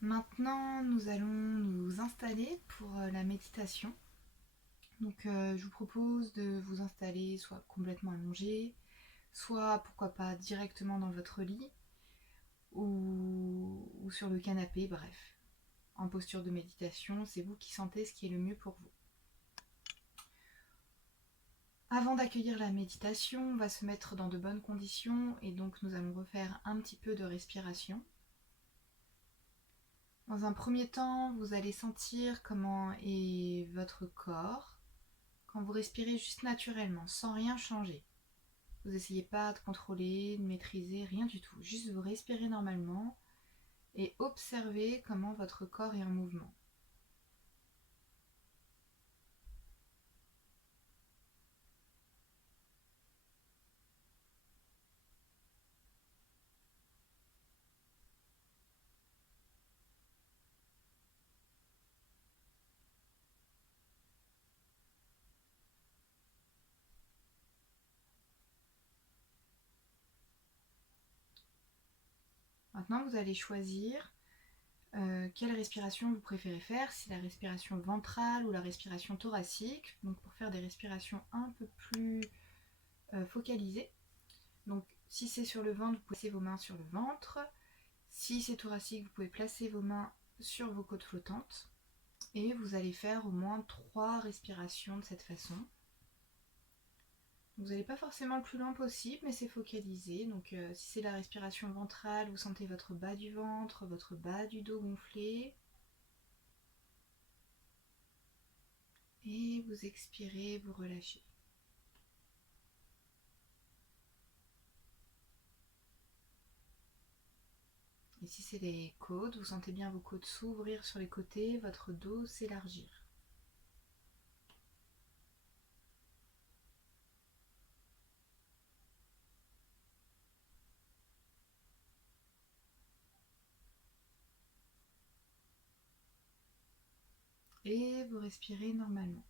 Maintenant, nous allons nous installer pour la méditation. Donc, je vous propose de vous installer soit complètement allongé, soit pourquoi pas directement dans votre lit ou sur le canapé, bref. En posture de méditation, c'est vous qui sentez ce qui est le mieux pour vous. Avant d'accueillir la méditation, on va se mettre dans de bonnes conditions et donc nous allons refaire un petit peu de respiration. Dans un premier temps, vous allez sentir comment est votre corps quand vous respirez juste naturellement, sans rien changer. Vous n'essayez pas de contrôler, de maîtriser, rien du tout. Juste vous respirez normalement et observez comment votre corps est en mouvement. Maintenant, vous allez choisir quelle respiration vous préférez faire, si la respiration ventrale ou la respiration thoracique. Donc pour faire des respirations un peu plus focalisées. Donc si c'est sur le ventre, vous pouvez placer vos mains sur le ventre. Si c'est thoracique, vous pouvez placer vos mains sur vos côtes flottantes. Et vous allez faire au moins 3 respirations de cette façon. Vous n'allez pas forcément le plus lent possible, mais c'est focalisé. Donc si c'est la respiration ventrale, vous sentez votre bas du ventre, votre bas du dos gonflé. Et vous expirez, vous relâchez. Et si c'est les côtes, vous sentez bien vos côtes s'ouvrir sur les côtés, votre dos s'élargir. Et vous respirez normalement.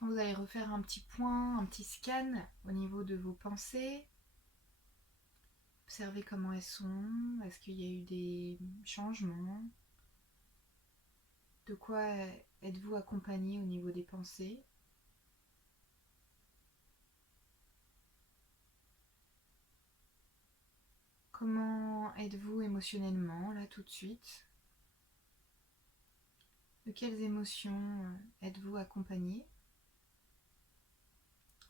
Vous allez refaire un petit point, un petit scan au niveau de vos pensées. Observez comment elles sont. Est-ce qu'il y a eu des changements? De quoi êtes-vous accompagné au niveau des pensées? Comment êtes-vous émotionnellement là tout de suite? De quelles émotions êtes-vous accompagné?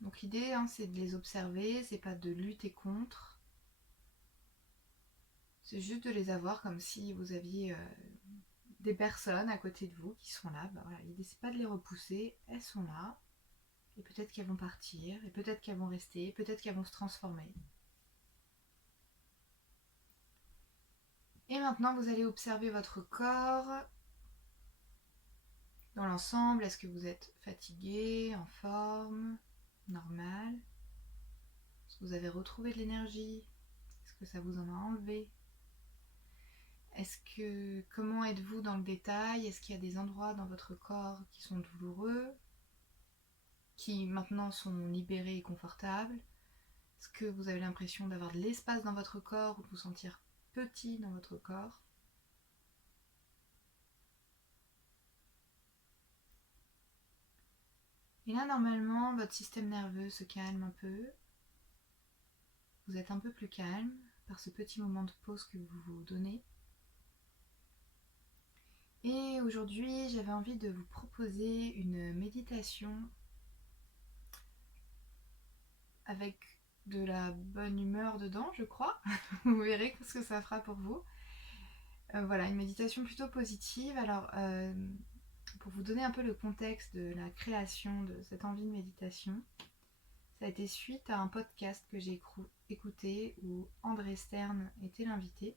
Donc l'idée, c'est de les observer, c'est pas de lutter contre. C'est juste de les avoir comme si vous aviez des personnes à côté de vous qui sont là. Bah voilà, l'idée c'est pas de les repousser, elles sont là. Et peut-être qu'elles vont partir, et peut-être qu'elles vont rester, peut-être qu'elles vont se transformer. Et maintenant vous allez observer votre corps dans l'ensemble. Est-ce que vous êtes fatigué, en forme, normal? Est-ce que vous avez retrouvé de l'énergie? Est-ce que ça vous en a enlevé? Comment êtes-vous dans le détail? Est-ce qu'il y a des endroits dans votre corps qui sont douloureux, qui maintenant sont libérés et confortables? Est-ce que vous avez l'impression d'avoir de l'espace dans votre corps ou de vous sentir petit dans votre corps? Et là, normalement, votre système nerveux se calme un peu. Vous êtes un peu plus calme par ce petit moment de pause que vous vous donnez. Et aujourd'hui, j'avais envie de vous proposer une méditation avec de la bonne humeur dedans, je crois. Vous verrez ce que ça fera pour vous. Voilà, une méditation plutôt positive. Alors, pour vous donner un peu le contexte de la création de cette envie de méditation, ça a été suite à un podcast que j'ai écouté où André Stern était l'invité.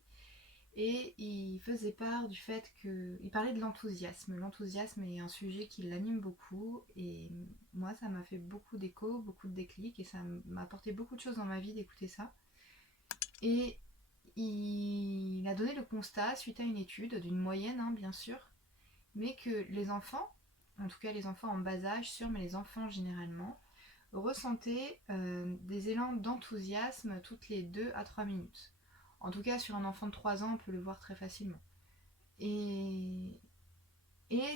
Et il faisait part du fait qu'il parlait de l'enthousiasme. L'enthousiasme est un sujet qui l'anime beaucoup et moi ça m'a fait beaucoup d'écho, beaucoup de déclics et ça m'a apporté beaucoup de choses dans ma vie d'écouter ça. Et il a donné le constat suite à une étude d'une moyenne bien sûr, mais que les enfants, en tout cas les enfants en bas âge sûr, mais les enfants généralement, ressentaient des élans d'enthousiasme toutes les 2 à 3 minutes. En tout cas, sur un enfant de 3 ans, on peut le voir très facilement. Et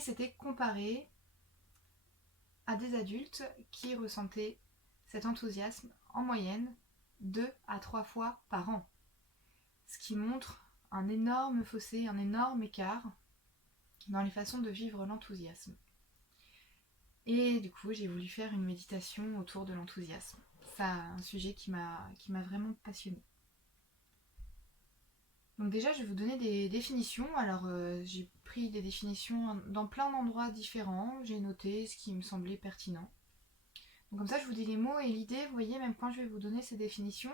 c'était comparé à des adultes qui ressentaient cet enthousiasme en moyenne 2 à 3 fois par an. Ce qui montre un énorme fossé, un énorme écart dans les façons de vivre l'enthousiasme. Et du coup, j'ai voulu faire une méditation autour de l'enthousiasme. C'est un sujet qui m'a vraiment passionnée. Donc déjà, je vais vous donner des définitions. Alors, j'ai pris des définitions dans plein d'endroits différents. J'ai noté ce qui me semblait pertinent. Donc comme ça, je vous dis les mots et l'idée, vous voyez, même quand je vais vous donner ces définitions,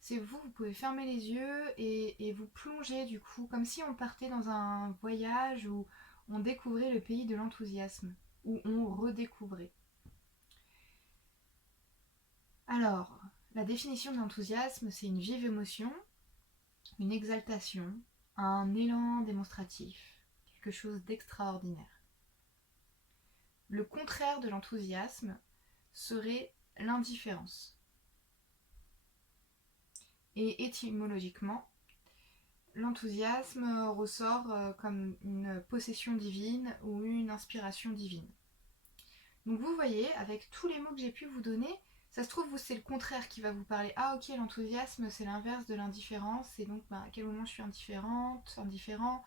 c'est vous pouvez fermer les yeux et vous plonger du coup, comme si on partait dans un voyage où on découvrait le pays de l'enthousiasme, où on redécouvrait. Alors, la définition de l'enthousiasme, c'est une vive émotion, une exaltation, un élan démonstratif, quelque chose d'extraordinaire. Le contraire de l'enthousiasme serait l'indifférence. Et étymologiquement, l'enthousiasme ressort comme une possession divine ou une inspiration divine. Donc vous voyez, avec tous les mots que j'ai pu vous donner, ça se trouve, vous, c'est le contraire qui va vous parler. Ah ok, l'enthousiasme, c'est l'inverse de l'indifférence, et donc à quel moment je suis indifférente, indifférent.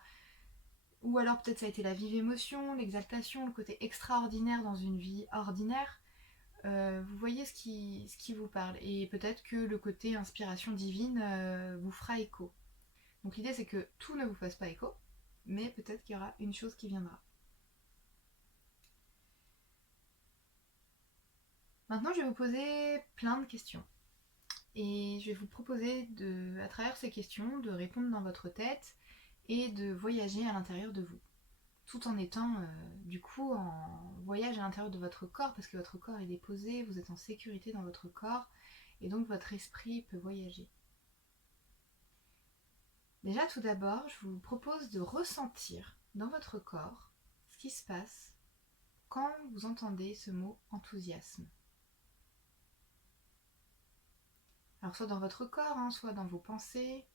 Ou alors peut-être ça a été la vive émotion, l'exaltation, le côté extraordinaire dans une vie ordinaire. Vous voyez ce qui vous parle. Et peut-être que le côté inspiration divine vous fera écho. Donc l'idée c'est que tout ne vous fasse pas écho, mais peut-être qu'il y aura une chose qui viendra. Maintenant je vais vous poser plein de questions. Et je vais vous proposer à travers ces questions de répondre dans votre tête et de voyager à l'intérieur de vous. Tout en étant du coup en voyage à l'intérieur de votre corps, parce que votre corps est déposé, vous êtes en sécurité dans votre corps, et donc votre esprit peut voyager. Déjà tout d'abord, je vous propose de ressentir dans votre corps ce qui se passe quand vous entendez ce mot enthousiasme. Alors soit dans votre corps, soit dans vos pensées,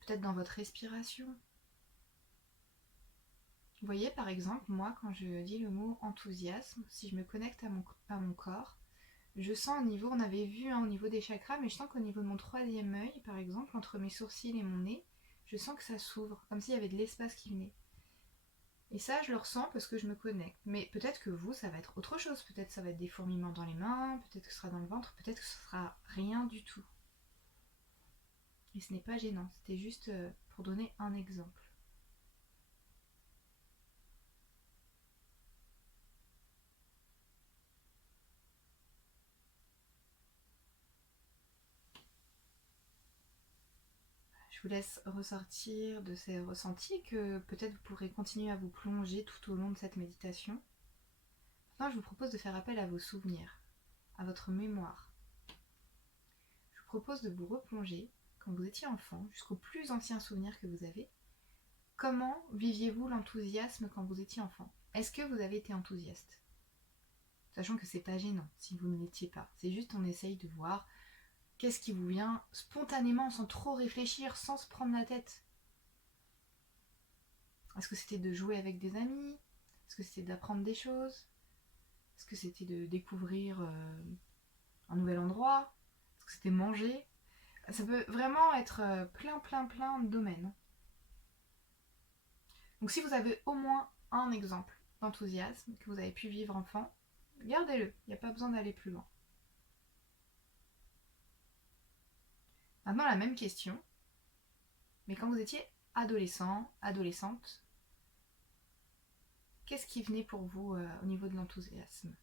peut-être dans votre respiration. Vous voyez par exemple, moi quand je dis le mot enthousiasme, si je me connecte à mon corps, je sens au niveau, on avait vu au niveau des chakras, mais je sens qu'au niveau de mon troisième œil, par exemple, entre mes sourcils et mon nez, je sens que ça s'ouvre, comme s'il y avait de l'espace qui venait. Et ça, je le ressens parce que je me connecte. Mais peut-être que vous, ça va être autre chose. Peut-être que ça va être des fourmillements dans les mains, peut-être que ce sera dans le ventre, peut-être que ce sera rien du tout. Et ce n'est pas gênant, c'était juste pour donner un exemple. Je vous laisse ressortir de ces ressentis que peut-être vous pourrez continuer à vous plonger tout au long de cette méditation. Maintenant, je vous propose de faire appel à vos souvenirs, à votre mémoire. Je vous propose de vous replonger, quand vous étiez enfant, jusqu'au plus ancien souvenir que vous avez. Comment viviez-vous l'enthousiasme quand vous étiez enfant? Est-ce que vous avez été enthousiaste? Sachant que c'est pas gênant si vous ne l'étiez pas. C'est juste on essaye de voir qu'est-ce qui vous vient spontanément, sans trop réfléchir, sans se prendre la tête. Est-ce que c'était de jouer avec des amis? Est-ce que c'était d'apprendre des choses? Est-ce que c'était de découvrir un nouvel endroit? Est-ce que c'était manger? Ça peut vraiment être plein de domaines. Donc si vous avez au moins un exemple d'enthousiasme que vous avez pu vivre enfant, gardez-le, il n'y a pas besoin d'aller plus loin. Maintenant la même question, mais quand vous étiez adolescent, adolescente, qu'est-ce qui venait pour vous au niveau de l'enthousiasme?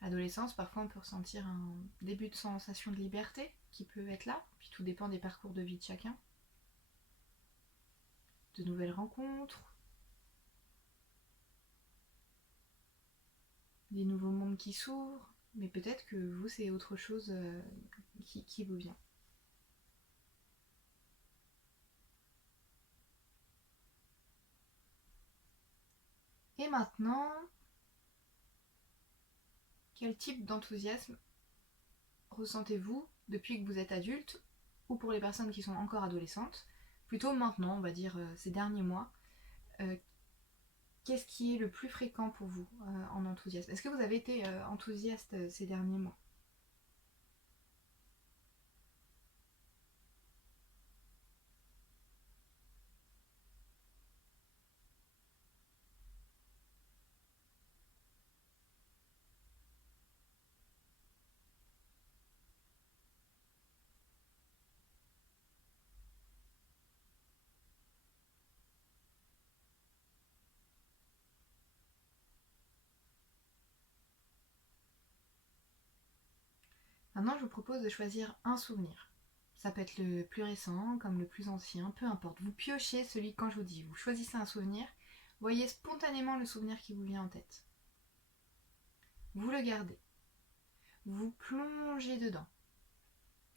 L'adolescence, parfois on peut ressentir un début de sensation de liberté qui peut être là, puis tout dépend des parcours de vie de chacun. De nouvelles rencontres, des nouveaux mondes qui s'ouvrent, mais peut-être que vous c'est autre chose qui vous vient. Et maintenant, quel type d'enthousiasme ressentez-vous depuis que vous êtes adulte, ou pour les personnes qui sont encore adolescentes, plutôt maintenant, on va dire ces derniers mois, euh, qu'est-ce qui est le plus fréquent pour vous en enthousiasme? Est-ce que vous avez été enthousiaste ces derniers mois? Maintenant, je vous propose de choisir un souvenir. Ça peut être le plus récent, comme le plus ancien, peu importe. Vous piochez celui, quand je vous dis, vous choisissez un souvenir, voyez spontanément le souvenir qui vous vient en tête. Vous le gardez. Vous plongez dedans,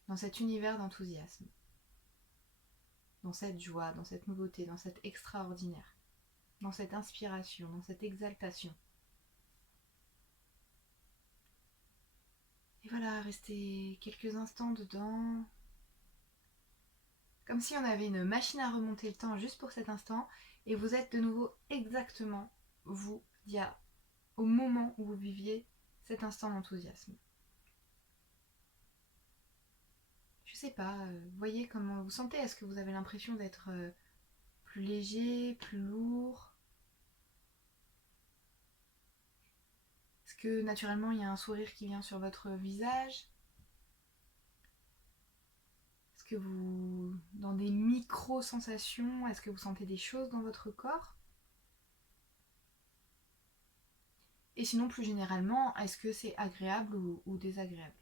dans cet univers d'enthousiasme, dans cette joie, dans cette nouveauté, dans cet extraordinaire, dans cette inspiration, dans cette exaltation. Et voilà, restez quelques instants dedans, comme si on avait une machine à remonter le temps juste pour cet instant, et vous êtes de nouveau exactement vous, au moment où vous viviez cet instant d'enthousiasme. Je sais pas, voyez comment vous sentez. Est-ce que vous avez l'impression d'être plus léger, plus lourd? Est-ce que naturellement il y a un sourire qui vient sur votre visage? Est-ce que vous, dans des micro-sensations, est-ce que vous sentez des choses dans votre corps? Et sinon, plus généralement, est-ce que c'est agréable ou désagréable?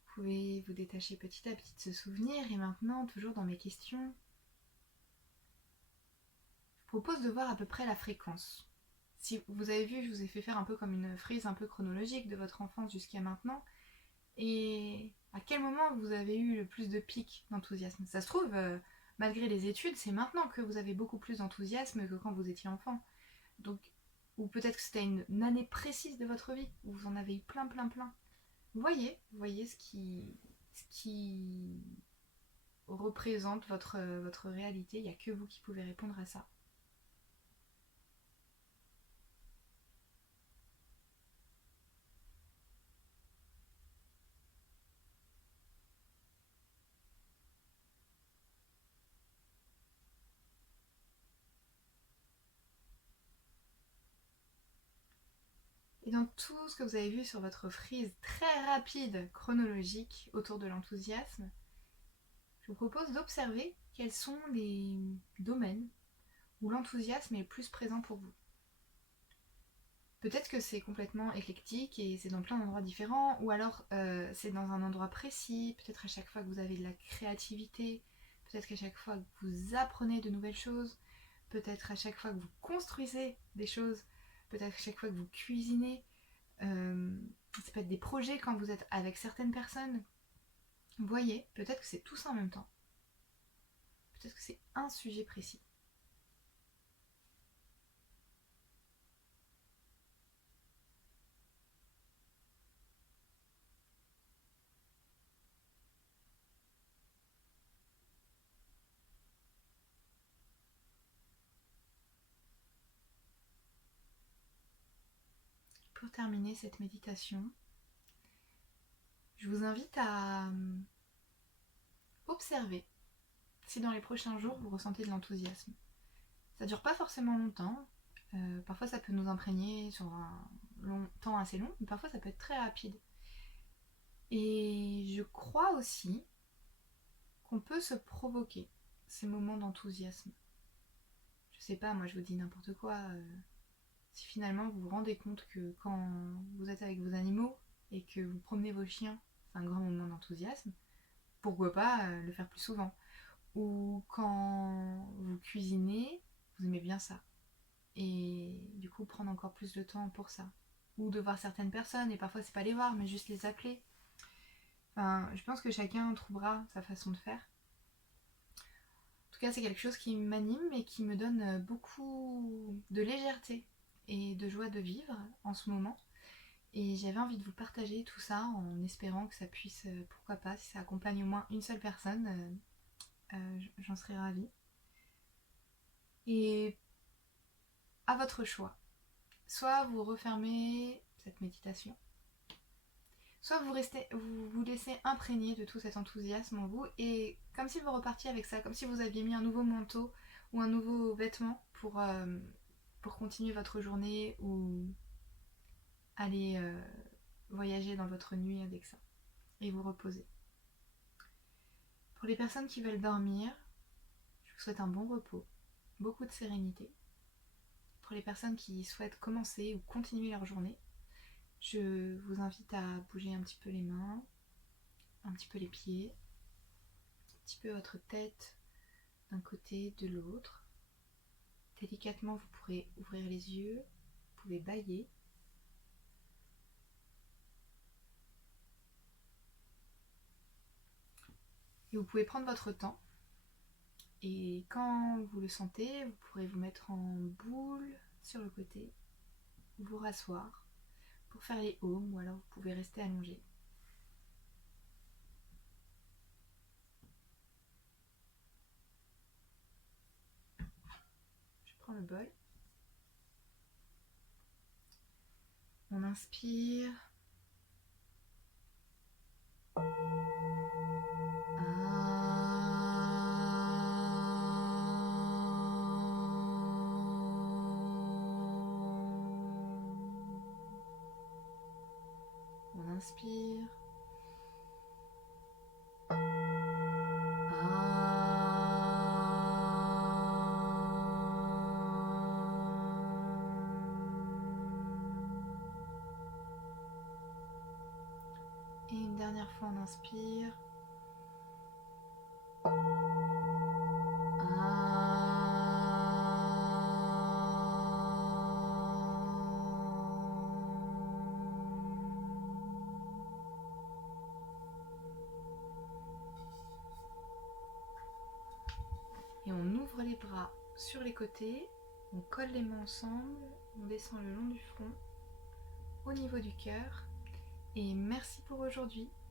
Vous pouvez vous détacher petit à petit de ce souvenir, et maintenant, toujours dans mes questions, je vous propose de voir à peu près la fréquence. Si vous avez vu, je vous ai fait faire un peu comme une frise un peu chronologique de votre enfance jusqu'à maintenant. Et à quel moment vous avez eu le plus de pics d'enthousiasme? Ça se trouve, malgré les études, c'est maintenant que vous avez beaucoup plus d'enthousiasme que quand vous étiez enfant. Donc, ou peut-être que c'était une année précise de votre vie où vous en avez eu plein, plein, plein. Vous voyez ce qui représente votre réalité. Il n'y a que vous qui pouvez répondre à ça. Et dans tout ce que vous avez vu sur votre frise très rapide chronologique autour de l'enthousiasme, je vous propose d'observer quels sont les domaines où l'enthousiasme est le plus présent pour vous. Peut-être que c'est complètement éclectique et c'est dans plein d'endroits différents, ou alors c'est dans un endroit précis, peut-être à chaque fois que vous avez de la créativité, peut-être qu'à chaque fois que vous apprenez de nouvelles choses, peut-être à chaque fois que vous construisez des choses, peut-être à chaque fois que vous cuisinez. Euh, ça peut être des projets quand vous êtes avec certaines personnes. Vous voyez, peut-être que c'est tout ça en même temps. Peut-être que c'est un sujet précis. Pour terminer cette méditation, je vous invite à observer si dans les prochains jours vous ressentez de l'enthousiasme. Ça dure pas forcément longtemps, parfois ça peut nous imprégner sur un temps assez long, mais parfois ça peut être très rapide. Et je crois aussi qu'on peut se provoquer ces moments d'enthousiasme. Je sais pas, moi je vous dis n'importe quoi. Si finalement vous vous rendez compte que quand vous êtes avec vos animaux et que vous promenez vos chiens, c'est un grand moment d'enthousiasme, pourquoi pas le faire plus souvent? Ou quand vous cuisinez, vous aimez bien ça. et du coup prendre encore plus de temps pour ça. Ou de voir certaines personnes, et parfois c'est pas les voir, mais juste les appeler. Enfin, je pense que chacun trouvera sa façon de faire. En tout cas, c'est quelque chose qui m'anime et qui me donne beaucoup de légèreté et de joie de vivre en ce moment. Et j'avais envie de vous partager tout ça en espérant que ça puisse, pourquoi pas, si ça accompagne au moins une seule personne, j'en serais ravie. Et à votre choix. Soit vous refermez cette méditation, soit vous vous laissez imprégner de tout cet enthousiasme en vous, et comme si vous repartiez avec ça, comme si vous aviez mis un nouveau manteau ou un nouveau vêtement pour continuer votre journée ou aller voyager dans votre nuit avec ça et vous reposer. Pour les personnes qui veulent dormir, je vous souhaite un bon repos, beaucoup de sérénité. Pour les personnes qui souhaitent commencer ou continuer leur journée, je vous invite à bouger un petit peu les mains, un petit peu les pieds, un petit peu votre tête d'un côté, de l'autre. Délicatement, vous pourrez ouvrir les yeux, vous pouvez bâiller. Et vous pouvez prendre votre temps. Et quand vous le sentez, vous pourrez vous mettre en boule sur le côté, vous rasseoir pour faire les aumes, ou alors vous pouvez rester allongé. Je prends le bol. On inspire. On inspire. Et une dernière fois, on inspire. Et on ouvre les bras sur les côtés, on colle les mains ensemble, on descend le long du front, au niveau du cœur. Et merci pour aujourd'hui.